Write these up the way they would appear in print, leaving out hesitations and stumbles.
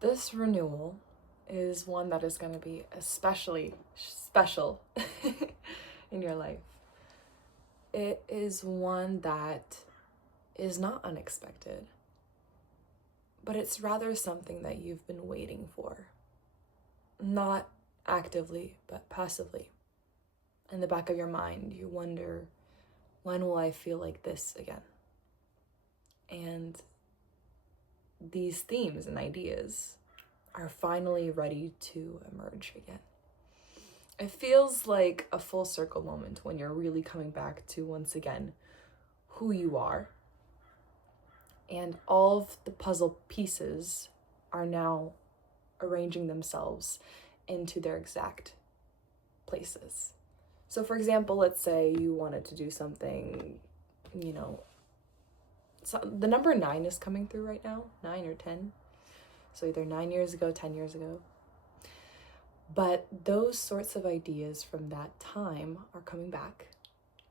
This renewal is one that is going to be especially special in your life. It is one that is not unexpected, but it's rather something that you've been waiting for. Not actively, but passively. In the back of your mind, you wonder, when will I feel like this again? And these themes and ideas are finally ready to emerge again. It feels like a full circle moment when you're really coming back to, once again, who you are. And all of the puzzle pieces are now arranging themselves into their exact places. So for example, let's say you wanted to do something, so the number 9 is coming through right now, 9 or 10. So either 9 years ago, 10 years ago. But those sorts of ideas from that time are coming back.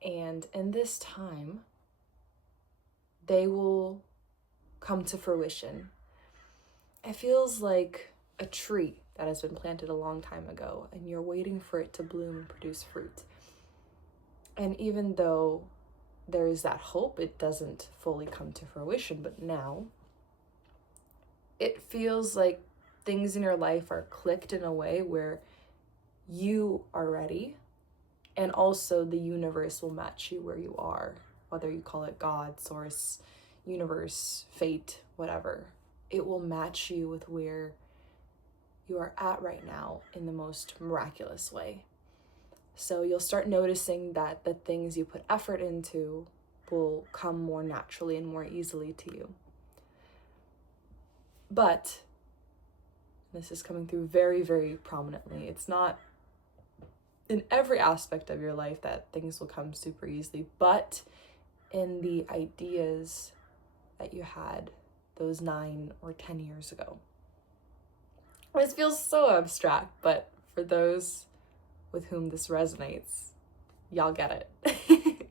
And in this time, they will come to fruition. It feels like a tree that has been planted a long time ago, and you're waiting for it to bloom and produce fruit. And even though there is that hope, it doesn't fully come to fruition, but now it feels like things in your life are clicked in a way where you are ready, and also the universe will match you where you are, whether you call it God, source, universe, fate, whatever. It will match you with where you are at right now in the most miraculous way. So you'll start noticing that the things you put effort into will come more naturally and more easily to you. But this is coming through very, very prominently. It's not in every aspect of your life that things will come super easily, but in the ideas that you had those 9 or 10 years ago. This feels so abstract, but for those with whom this resonates, y'all get it.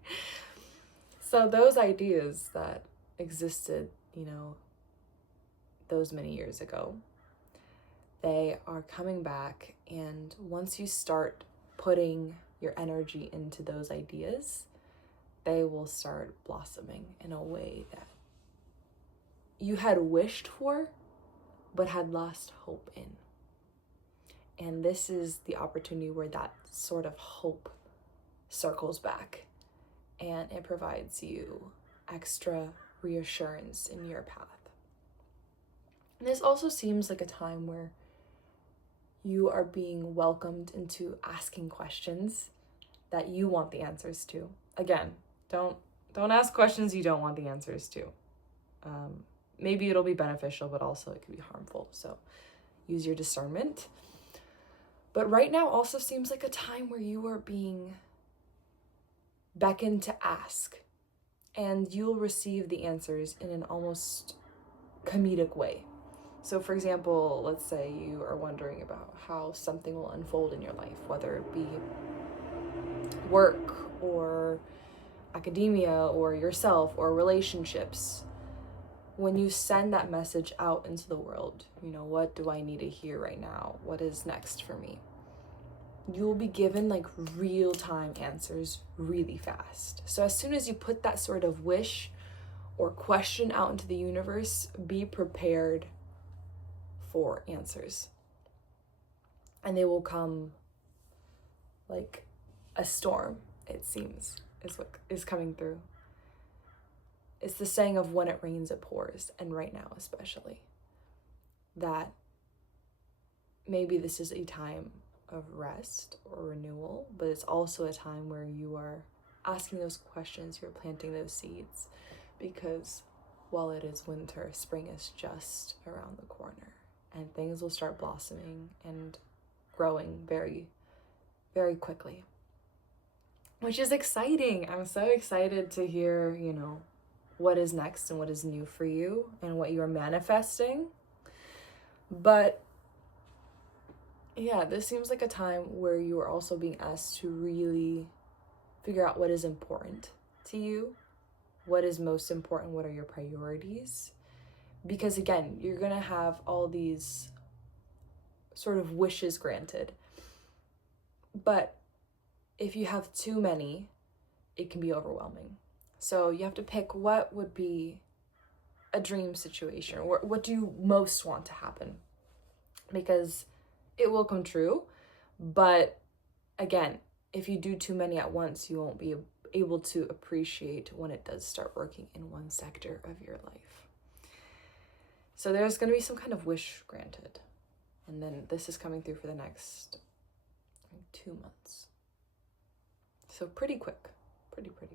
So those ideas that existed, those many years ago, they are coming back, and once you start putting your energy into those ideas, they will start blossoming in a way that you had wished for, but had lost hope in. And this is the opportunity where that sort of hope circles back, and it provides you extra reassurance in your path. And this also seems like a time where you are being welcomed into asking questions that you want the answers to. Again, don't ask questions you don't want the answers to. Maybe it'll be beneficial, but also it could be harmful. So use your discernment. But right now also seems like a time where you are being beckoned to ask, and you'll receive the answers in an almost comedic way. So for example, let's say you are wondering about how something will unfold in your life, whether it be work or academia or yourself or relationships. When you send that message out into the world, what do I need to hear right now? What is next for me? You will be given like real-time answers really fast. So as soon as you put that sort of wish or question out into the universe, be prepared for answers. And they will come like a storm, it seems, is what is coming through. It's the saying of when it rains, it pours, and right now especially, that maybe this is a time of rest or renewal, but it's also a time where you are asking those questions, you're planting those seeds, because while it is winter, spring is just around the corner, and things will start blossoming and growing very, very quickly, which is exciting. I'm so excited to hear, what is next and what is new for you and what you are manifesting. But yeah, this seems like a time where you are also being asked to really figure out what is important to you, what is most important, what are your priorities, Because again, you're gonna have all these sort of wishes granted. But if you have too many, it can be overwhelming. So you have to pick what would be a dream situation, or what do you most want to happen? Because it will come true, but again, if you do too many at once, you won't be able to appreciate when it does start working in one sector of your life. So there's going to be some kind of wish granted. And then this is coming through for the next 2 months. So pretty quick, pretty quick.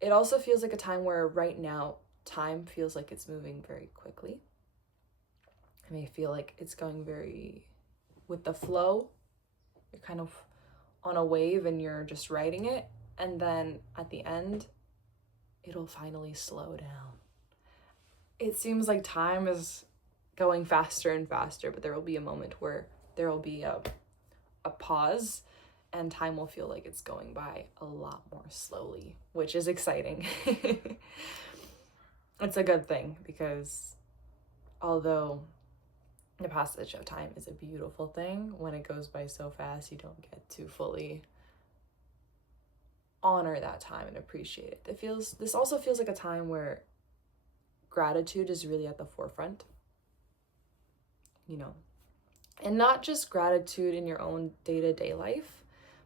It also feels like a time where right now time feels like it's moving very quickly. I may feel like it's going very with the flow. You're kind of on a wave and you're just riding it. And then at the end, it'll finally slow down. It seems like time is going faster and faster, but there will be a moment where there will be a pause and time will feel like it's going by a lot more slowly, which is exciting. It's a good thing, because although the passage of time is a beautiful thing, when it goes by so fast, you don't get to fully honor that time and appreciate it. This also feels like a time where gratitude is really at the forefront, and not just gratitude in your own day-to-day life,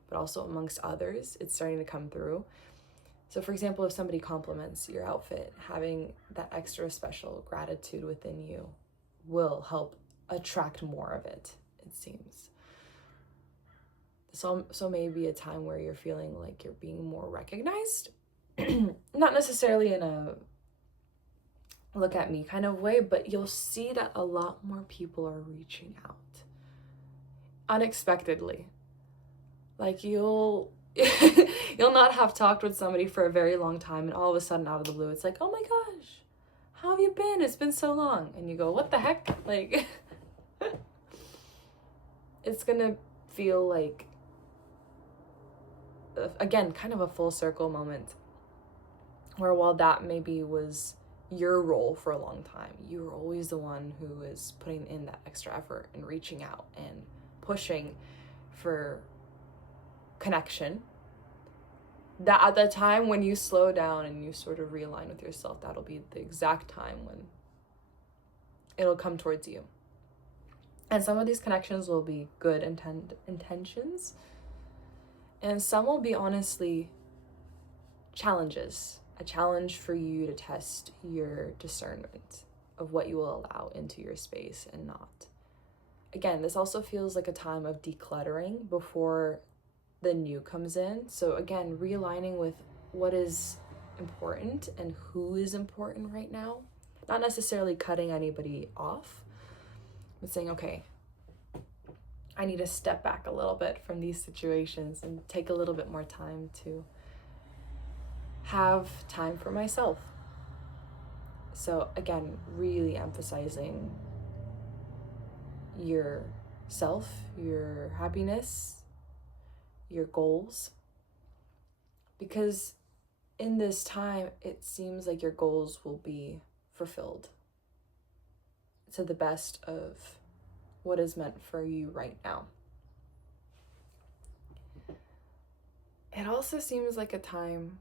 but also amongst others. It's starting to come through. So for example, if somebody compliments your outfit, having that extra special gratitude within you will help attract more of it, it seems. So maybe a time where you're feeling like you're being more recognized, not necessarily in a look at me kind of way, but you'll see that a lot more people are reaching out unexpectedly. Like you'll not have talked with somebody for a very long time, and all of a sudden out of the blue it's like, oh my gosh, how have you been? It's been so long. And you go, what the heck? Like it's gonna feel like, again, kind of a full circle moment, where while that maybe was your role for a long time, you were always the one who is putting in that extra effort and reaching out and pushing for connection, that at the time when you slow down and you sort of realign with yourself, that'll be the exact time when it'll come towards you. And some of these connections will be good intentions, and some will be honestly challenges, a challenge for you to test your discernment of what you will allow into your space and not. Again, this also feels like a time of decluttering before the new comes in. So again, realigning with what is important and who is important right now. Not necessarily cutting anybody off, but saying, okay, I need to step back a little bit from these situations and take a little bit more time to have time for myself. So again, really emphasizing yourself, your happiness, your goals, because in this time it seems like your goals will be fulfilled to the best of what is meant for you right now. It also seems like a time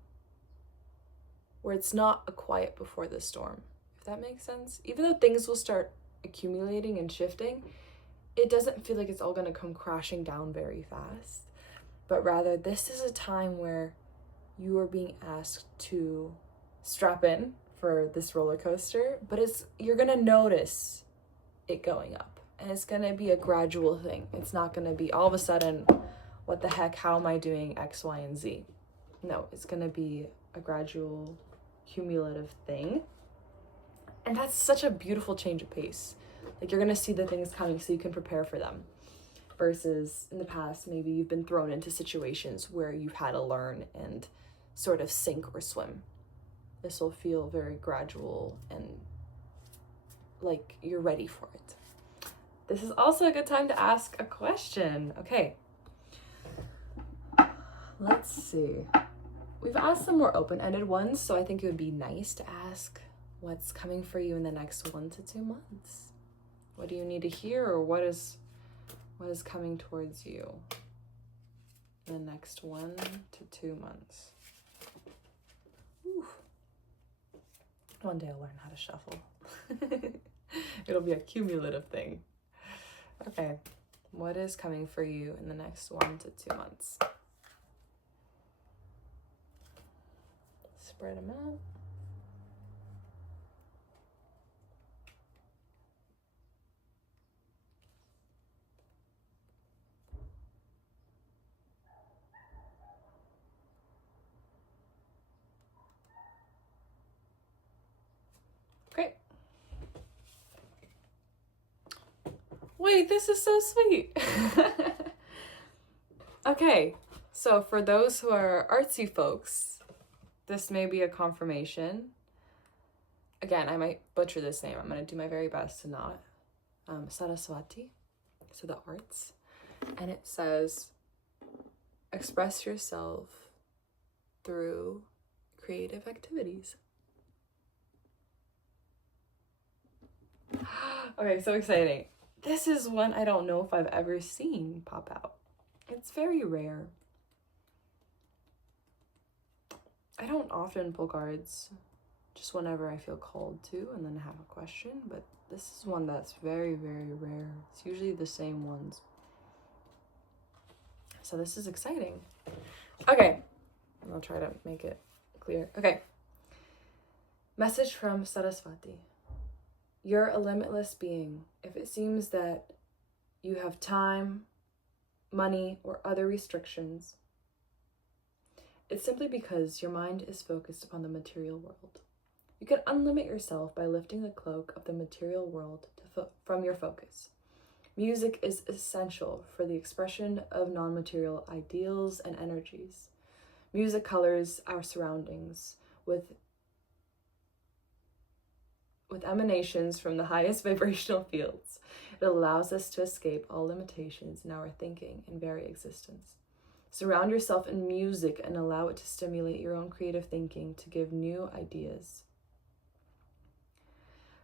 where it's not a quiet before the storm, if that makes sense. Even though things will start accumulating and shifting, it doesn't feel like it's all going to come crashing down very fast. But rather, this is a time where you are being asked to strap in for this roller coaster, but you're going to notice it going up. And it's going to be a gradual thing. It's not going to be all of a sudden, what the heck, how am I doing X, Y, and Z? No, it's going to be a gradual, cumulative thing. And that's such a beautiful change of pace. Like, you're going to see the things coming so you can prepare for them. Versus in the past, maybe you've been thrown into situations where you've had to learn and sort of sink or swim. This will feel very gradual and like you're ready for it. This is also a good time to ask a question. Okay. Let's see. We've asked some more open-ended ones, so I think it would be nice to ask what's coming for you in the next 1 to 2 months. What do you need to hear, or what is coming towards you in the next 1 to 2 months? Whew. One day I'll learn how to shuffle. It'll be a cumulative thing. Okay, what is coming for you in the next 1 to 2 months? Spread them out. Great. Wait, this is so sweet. Okay, so for those who are artsy folks, this may be a confirmation. Again, I might butcher this name. I'm going to do my very best to not. Saraswati, so the arts. And it says, express yourself through creative activities. Okay, so exciting. This is one I don't know if I've ever seen pop out. It's very rare. I don't often pull cards, just whenever I feel called to and then have a question, but this is one that's very, very rare. It's usually the same ones. So this is exciting. Okay, I'll try to make it clear. Okay. Message from Saraswati. You're a limitless being. If it seems that you have time, money, or other restrictions, it's simply because your mind is focused upon the material world. You can unlimit yourself by lifting the cloak of the material world from your focus. Music is essential for the expression of non-material ideals and energies. Music colors our surroundings with emanations from the highest vibrational fields. It allows us to escape all limitations in our thinking and very existence. Surround yourself in music and allow it to stimulate your own creative thinking to give new ideas.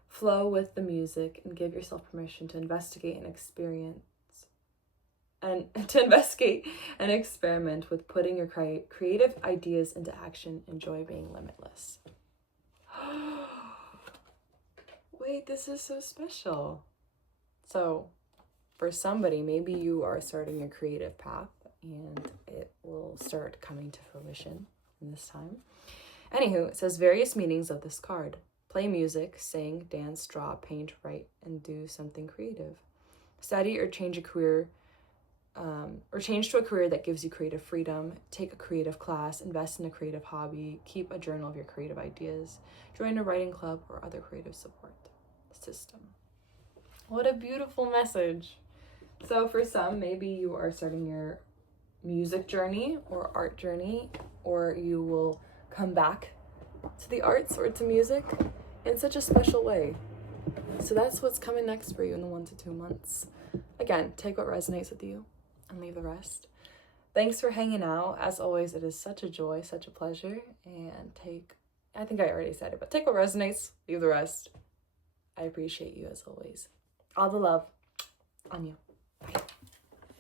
Flow with the music and give yourself permission to investigate and experience and to investigate and experiment with putting your creative ideas into action. Enjoy being limitless. Wait, this is so special. So for somebody, maybe you are starting your creative path and it will start coming to fruition in this time. Anywho, it says various meanings of this card. Play music, sing, dance, draw, paint, write, and do something creative. Study or change a career, or change to a career that gives you creative freedom. Take a creative class, invest in a creative hobby, keep a journal of your creative ideas, join a writing club or other creative support system. What a beautiful message. So for some, maybe you are starting your music journey or art journey, or you will come back to the arts or to music in such a special way. So that's what's coming next for you in the 1 to 2 months. Again, take what resonates with you and leave the rest. Thanks for hanging out. As always, it is such a joy, such a pleasure. And I think I already said it, but take what resonates, leave the rest. I appreciate you as always. All the love. Anya.